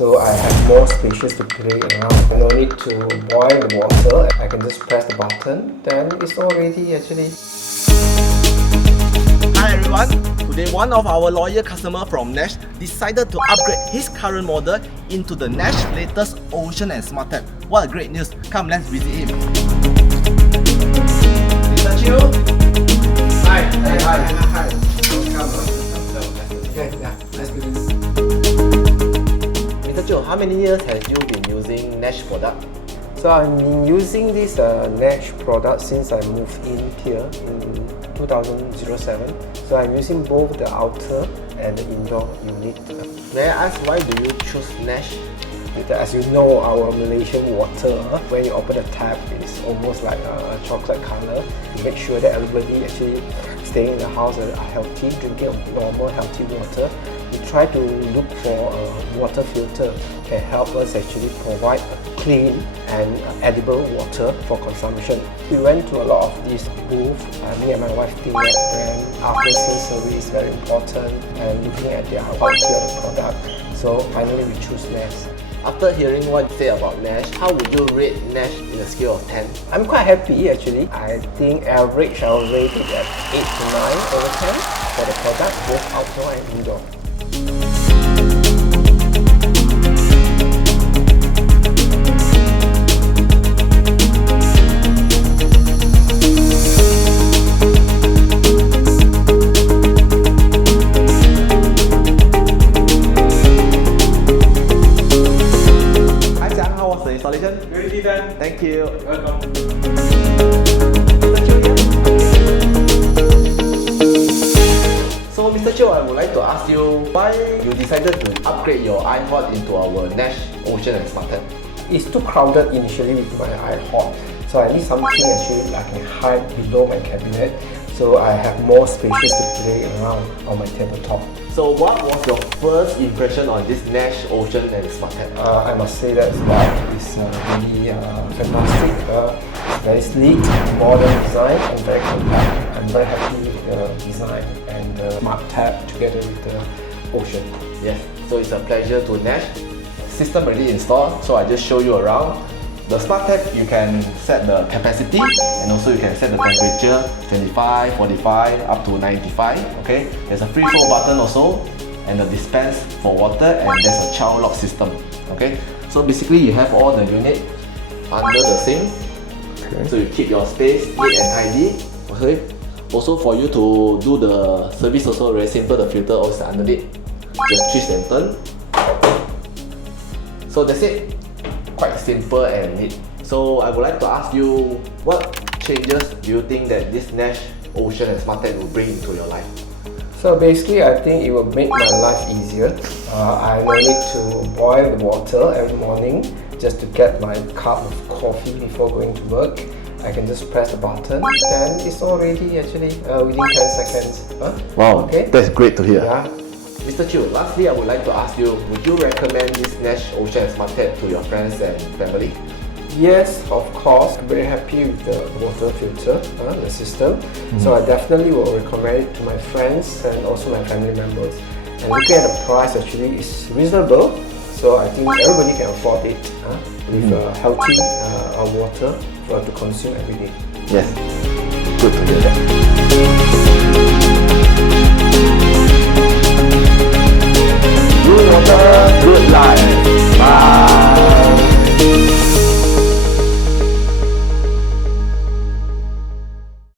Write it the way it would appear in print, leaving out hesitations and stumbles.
So I have more spaces to play around. No need to boil the water. I can just press the button, then it's all ready actually. Hi everyone, today one of our loyal customer from NESH decided to upgrade his current model into the NESH latest Ocean and Smart Tap. What a great news! Come, let's visit him. Mr. Chiu? Hi. Welcome. Okay, yeah, let's do this. Mr. Chiu, how many years have you been using NESH product? So I've been using this NESH product since I moved in here in 2007. So I'm using both the outer and the indoor unit. May I ask, why do you choose NESH? As you know, our Malaysian water, when you open the tap, it's almost like a chocolate color. To make sure that everybody actually staying in the house are healthy, drinking normal, healthy water. We try to look for a water filter that help us actually provide a clean and edible water for consumption. We went to a lot of these booths. Me and my wife think that brand after-sales service is very important and looking at their quality of the product. So finally we choose NESH. After hearing what you say about NESH, how would you rate NESH in a scale of 10? I'm quite happy actually. I think average I'll rate it at 8 to 9 over 10 for the product, both outdoor and indoor. Installation? Ready then? Thank you. Welcome. So Mr. Chiu, I would like to ask you why you decided to upgrade your iHot into our NESH Ocean and Smart Tap. It's too crowded initially with my iHot, so I need something actually I can hide below my cabinet, so I have more spaces to play around on my tabletop. So what was your first impression on this NESH Ocean and Smart Tap? I must say that it's really fantastic. It's very sleek, modern design and very compact. I'm very happy with the design and the smart tap together with the Ocean. Yes, so it's a pleasure to NESH. System already installed, so I just show you around. The smart tap, you can set the capacity and also you can set the temperature 25, 45, up to 95. Okay, there's a free flow button also, and a dispense for water, and there's a child lock system. Okay, so basically you have all the unit under the sink, so you keep your space neat and tidy. Okay, also for you to do the service also very simple. The filter also underneath, just twist and turn. So that's it. Quite simple and neat. So I would like to ask you, what changes do you think that this NESH Ocean and Smart Tap will bring into your life? So basically I think it will make my life easier. I no need to boil the water every morning just to get my cup of coffee before going to work. I can just press the button, then it's all ready actually within 10 seconds. Wow, okay? That's great to hear. Yeah. Mr. Chiu, lastly I would like to ask you, would you recommend this NESH Ocean and Smart Tap to your friends and family? Yes, of course. I'm very happy with the water filter, the system. So I definitely will recommend it to my friends and also my family members. And looking at the price actually is reasonable. So I think everybody can afford it with healthy water to consume every day. Yes, good to hear that. Good water, good life.